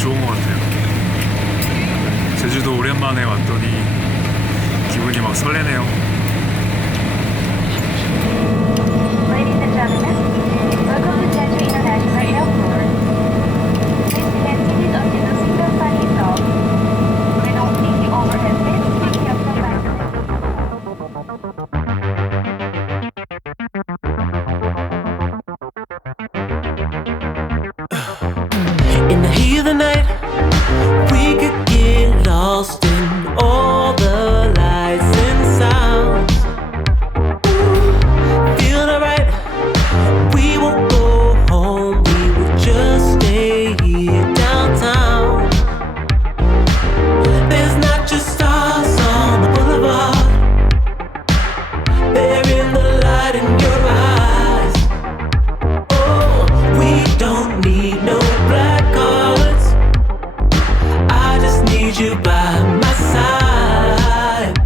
좋은 것 같아요. 제주도 오랜만에 왔더니 기분이 막 설레네요. Ladies and gentlemen, welcome to Jeju International Airport. Please get seated until the signal sign is off. When opening the overhead bin, take care of the In the heat of the night, we could get lost in all the lights and sounds. Ooh, feel alright. We won't go home, we will just stay here downtown. There's not just stars on the boulevard, they're in the light in your eyes. Oh, we don't need no black cards, I just need you by my side.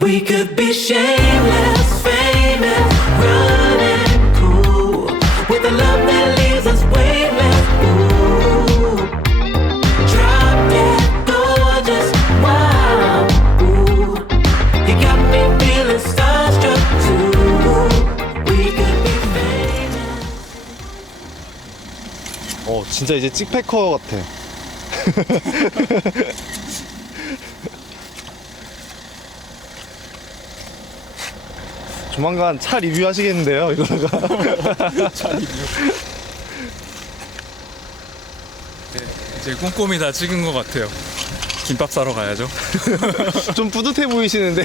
We could be shameless, famous, running cool, with a love that leaves us weightless. Ooh, drop dead gorgeous, wow. Ooh, you got me feeling starstruck too. We could be famous. 진짜 이제 찍패커 같아. 조만간 차 리뷰 하시겠는데요, 이러다가. 차 리뷰. 네, 이제 꼼꼼히 다 찍은 것 같아요. 김밥 사러 가야죠. 좀 뿌듯해 보이시는데.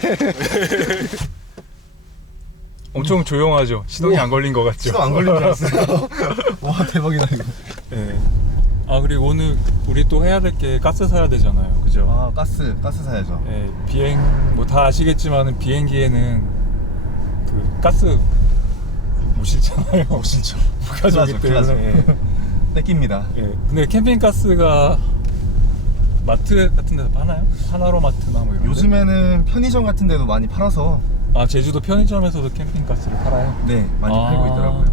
엄청 조용하죠. 시동이 안 걸린 것 같죠. 시동 안 걸린 줄 알았어요. 와, 대박이다, 이거. 네. 아, 그리고 오늘 우리 또 해야 될 게 가스 사야 되잖아요. 그죠? 아, 가스 사야죠. 네, 비행 뭐 다 아시겠지만은 비행기에는 그 가스 못 실잖아요. 못 실죠. 가져오기 때문에. 뺏깁니다. 예. 근데 캠핑가스가 마트 같은 데서 파나요? 하나로 마트나 뭐 이런 데? 요즘에는 편의점 같은 데도 많이 팔아서 아, 제주도 편의점에서도 캠핑가스를 팔아요? 네, 많이 아. 팔고 있더라고요.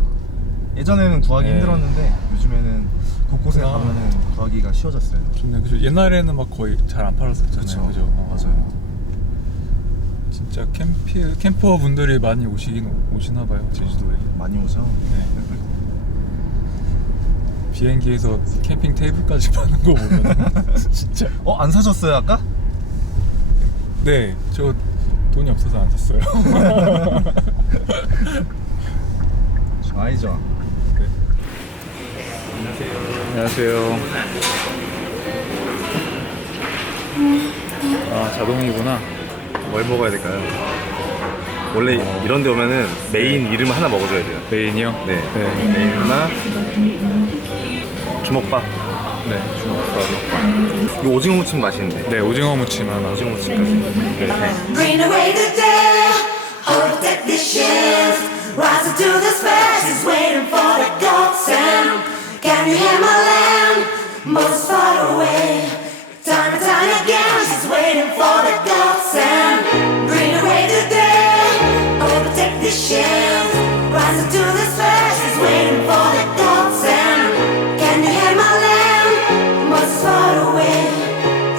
예전에는 구하기 네. 힘들었는데 요즘에는 곳곳에 아. 가면은 구하기가 쉬워졌어요. 좋네. 그죠? 옛날에는 막 거의 잘 안 팔았었잖아요. 그죠? 맞아요. 진짜 캠퍼 분들이 많이 오시나 봐요, 제주도에. 많이 오죠. 네. 비행기에서 캠핑 테이블까지 파는 거 보면 진짜. 안 사셨어요 아까? 네, 저 돈이 없어서 안 샀어요. 아니죠. 안녕하세요. 아, 자동이구나. 뭘 먹어야 될까요? 원래 이런 데 오면은 메인 이름 하나 먹어줘야 돼요. 메인이요? 네. 네. 메인 하나, 주먹밥. 네, 주먹밥. 이거 오징어 무침 맛있는데. 네, 오징어 무침 하나. 오징어 무침까지. 네. Bring away the day, hold up the dishes, rising to the splash, is waiting for the gold sound. Can you hear my land? Most far away. Time and time again, she's waiting for the gold sound. Bring away the day, hold up the dishes, rising to the splash, is waiting for the gold sound. Can you hear my land? Most far away.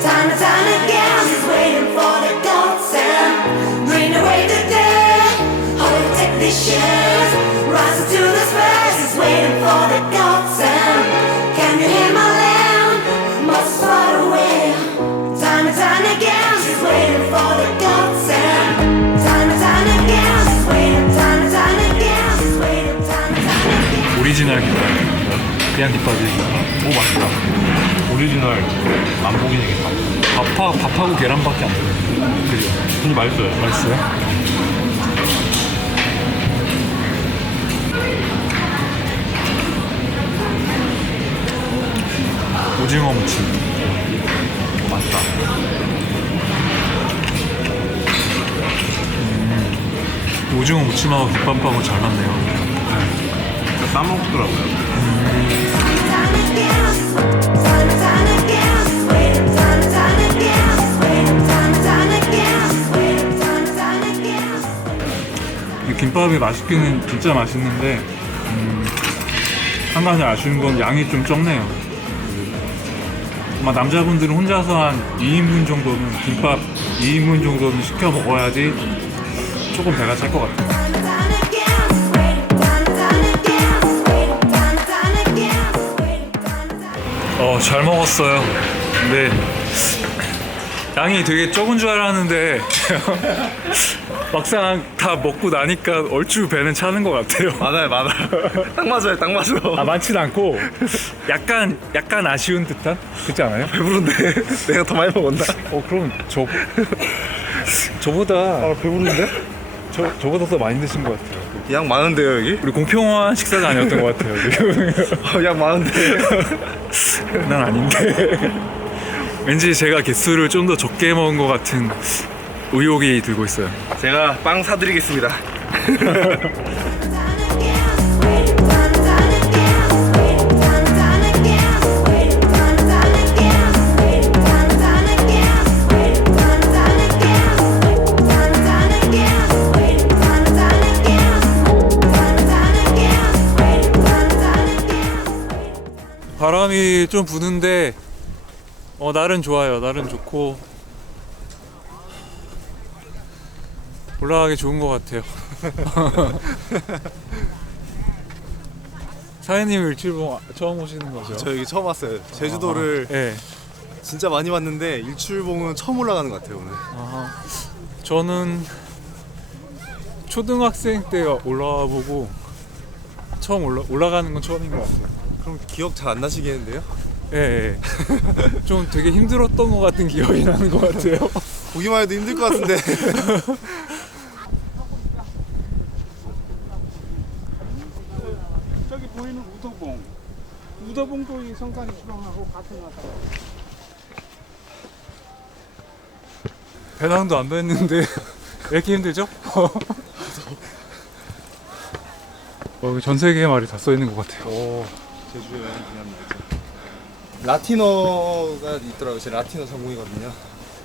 Time and time again, she's waiting for the gold sound. Bring away the day, hold up the dishes, rising to the splash, is waiting for the gold sound. Can you hear my land? Most far away. Time and time again, she's waiting for the gold sound. Time and time again, she's waiting. Time and time again, she's waiting. Time and time again. 오리지널 김밥. 그냥 김밥이. 오, 맛있다. 오리지널 남복인 김밥. 밥하고 계란밖에 안 들어요. 그죠? 근데 맛있어요. 맛있어요? 오징어 무침. 맛있다. 오징어 무침하고 국밥하고 잘 맞네요. 네. 싸먹더라고요. Time and time again, she's waiting. Time and time again, she's waiting. Time and time again, she's waiting. Time and time again, she's waiting. 이 김밥이 맛있기는 진짜 맛있는데 한 가지 아쉬운 건 양이 좀 적네요. 아마 남자분들은 혼자서 한 2인분 정도는 김밥 2인분 정도는 시켜 먹어야지 조금 배가 찰 것 같아요. Done again, waiting, done again, waiting, done again, waiting, done. 잘 먹었어요. 근데 양이 되게 적은 줄 알았는데 막상 다 먹고 나니까 얼추 배는 차는 것 같아요. 많아요. 딱 맞아요. 딱 맞아. 많진 않고 약간 아쉬운 듯한? 그렇지 않아요? 배부른데 내가 더 많이 먹었나? 그럼 저보다 배부른데? 저보다 더 많이 드신 것 같아요. 양 많은데요 여기? 우리 공평한 식사가 아니었던 것 같아요. 지금. 양 많은데. 난 아닌데. 왠지 제가 개수를 좀 더 적게 먹은 것 같은 의욕이 들고 있어요. 제가 빵 사드리겠습니다. 바람이 좀 부는데 날은 좋아요. 날은 좋고 올라가기 좋은 것 같아요. 사장님 일출봉 처음 오시는 거죠? 저 여기 처음 왔어요. 제주도를 네. 진짜 많이 왔는데 일출봉은 처음 올라가는 것 같아요 오늘. 저는 초등학생 때 올라와 보고 처음 올라가는 건 처음인 것 같아요. 그럼 기억 잘 안 나시겠는데요? 예. 좀 되게 힘들었던 것 같은 기억이 나는 것 같아요. 보기만 해도 힘들 것 같은데. 저기 보이는 우도봉도 이 성산이 수렁하고 같은 하다. 배낭도 안 뱄는데 왜 이렇게 힘들죠? 여기 전 세계의 말이 다 써 있는 것 같아요. 제주에 여행 기념 날짜. 라틴어가 있더라고요. 제 라틴어 전공이거든요.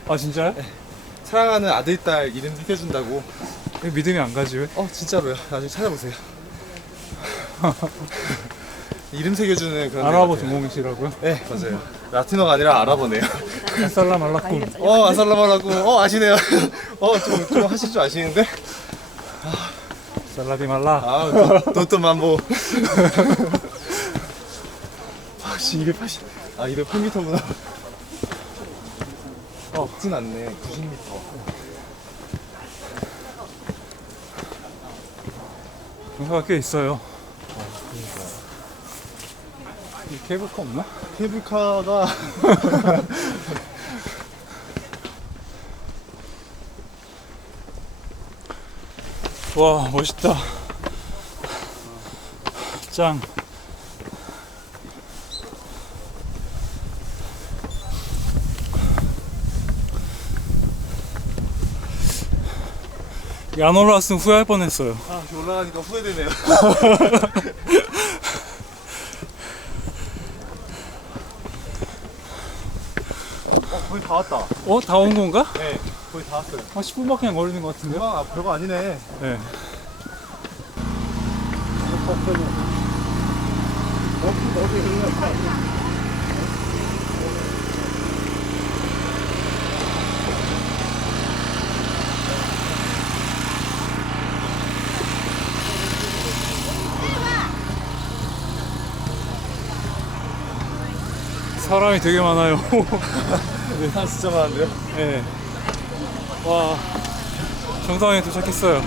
아 진짜요? 사랑하는 아들, 딸 이름 새겨준다고. 왜 믿음이 안 가지 왜? 진짜로요. 나중에 찾아보세요. 이름 새겨주는 그런. 아랍어 데 같아요. 전공이시라고요? 네, 맞아요. 라틴어가 아니라 아랍어네요. 살람 알라꿈. 아살라말라고. 아시네요. 좀 하실 줄 아시는데. 살라비 말라. 도또 만보. 280. 208m구나. 없진 않네. 90m. 경사가 꽤 있어요. 이 케이블카 없나? 케이블카가 와 멋있다. 짱. 안 올라왔으면 후회할 뻔했어요. 올라가니까 후회되네요. 거의 다 왔다. 다 온 건가? 네, 거의 다 왔어요. 10분밖에 안 걸리는 것 같은데요? 별거 아니네. 네. 사람이 되게 많아요. 사람 진짜 많은데요? 네. 와, 정상에 도착했어요.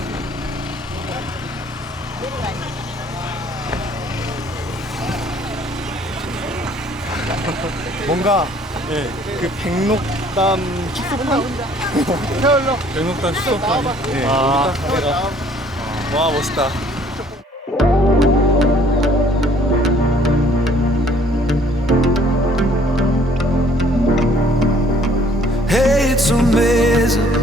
뭔가 예. 그 백록담 축소판? 백록단 수도관. 네. 아, 와 멋있다. Hey, it's amazing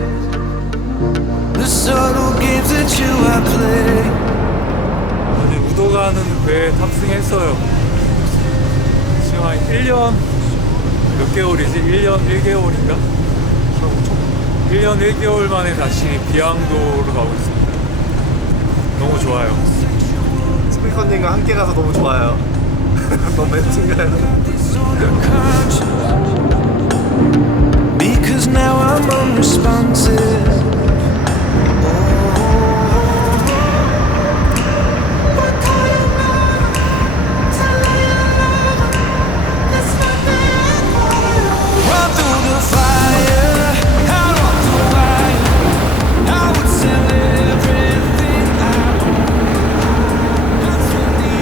the subtle games that you have played. 아니, 우도가는 배에 탑승했어요. 지금 한 1년 몇 개월이지? 1년 1개월인가? 1년 1개월 만에 다시 비양도로 가고 있습니다. 너무 좋아요. 스피커님과 함께 가서 너무 좋아요. 너무 멘트인가요? Because now I'm unresponsive. Run through the fire, out on the wire. I would sell everything I own. I'd swim the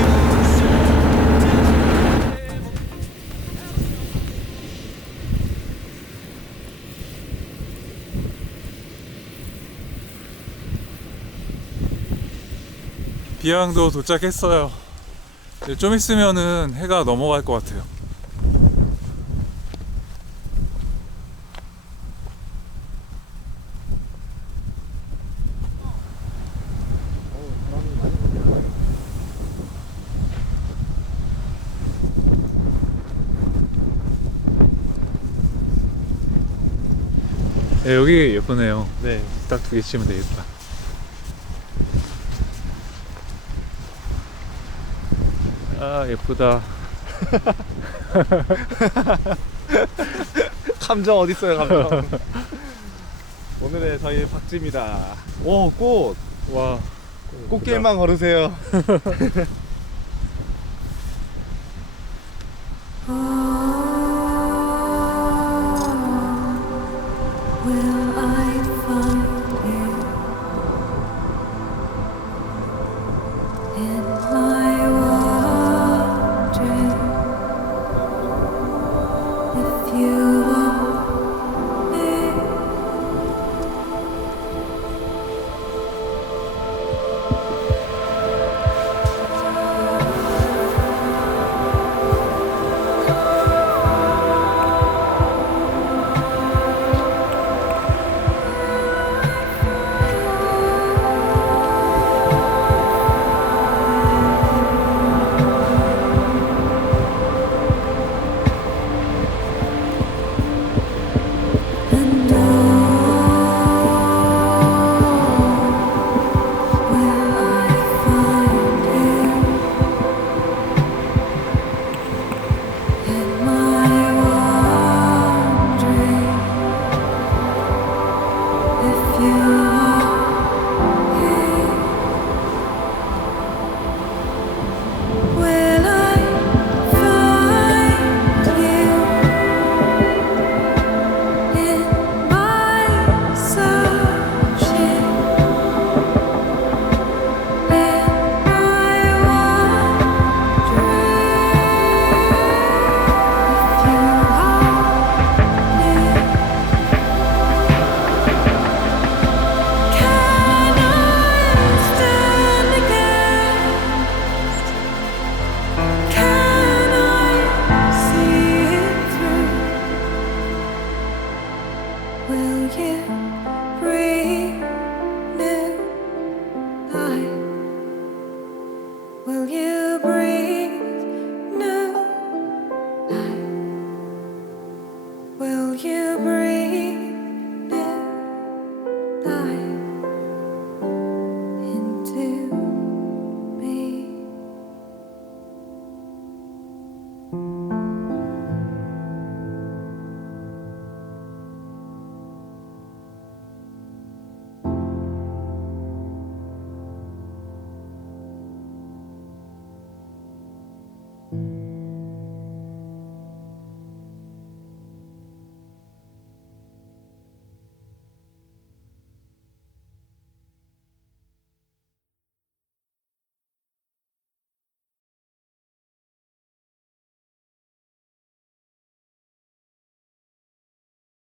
비양도 도착했어요. 이제 좀 있으면은 해가 넘어갈 것 같아요. 네, 여기 예쁘네요. 네. 딱 두 개 치면 되겠다. 아, 예쁘다. 감정 어디 있어요, 감정? 오늘의 저희 박지입니다. 오, 꽃. 와, 꽃길만 걸으세요. Will I find you in my wandering? If you want me, and oh, will I find you in my wandering? If you are here, will I find you in my searching, in my wandering? If you are near, can I stand against? Can I see it through? Will you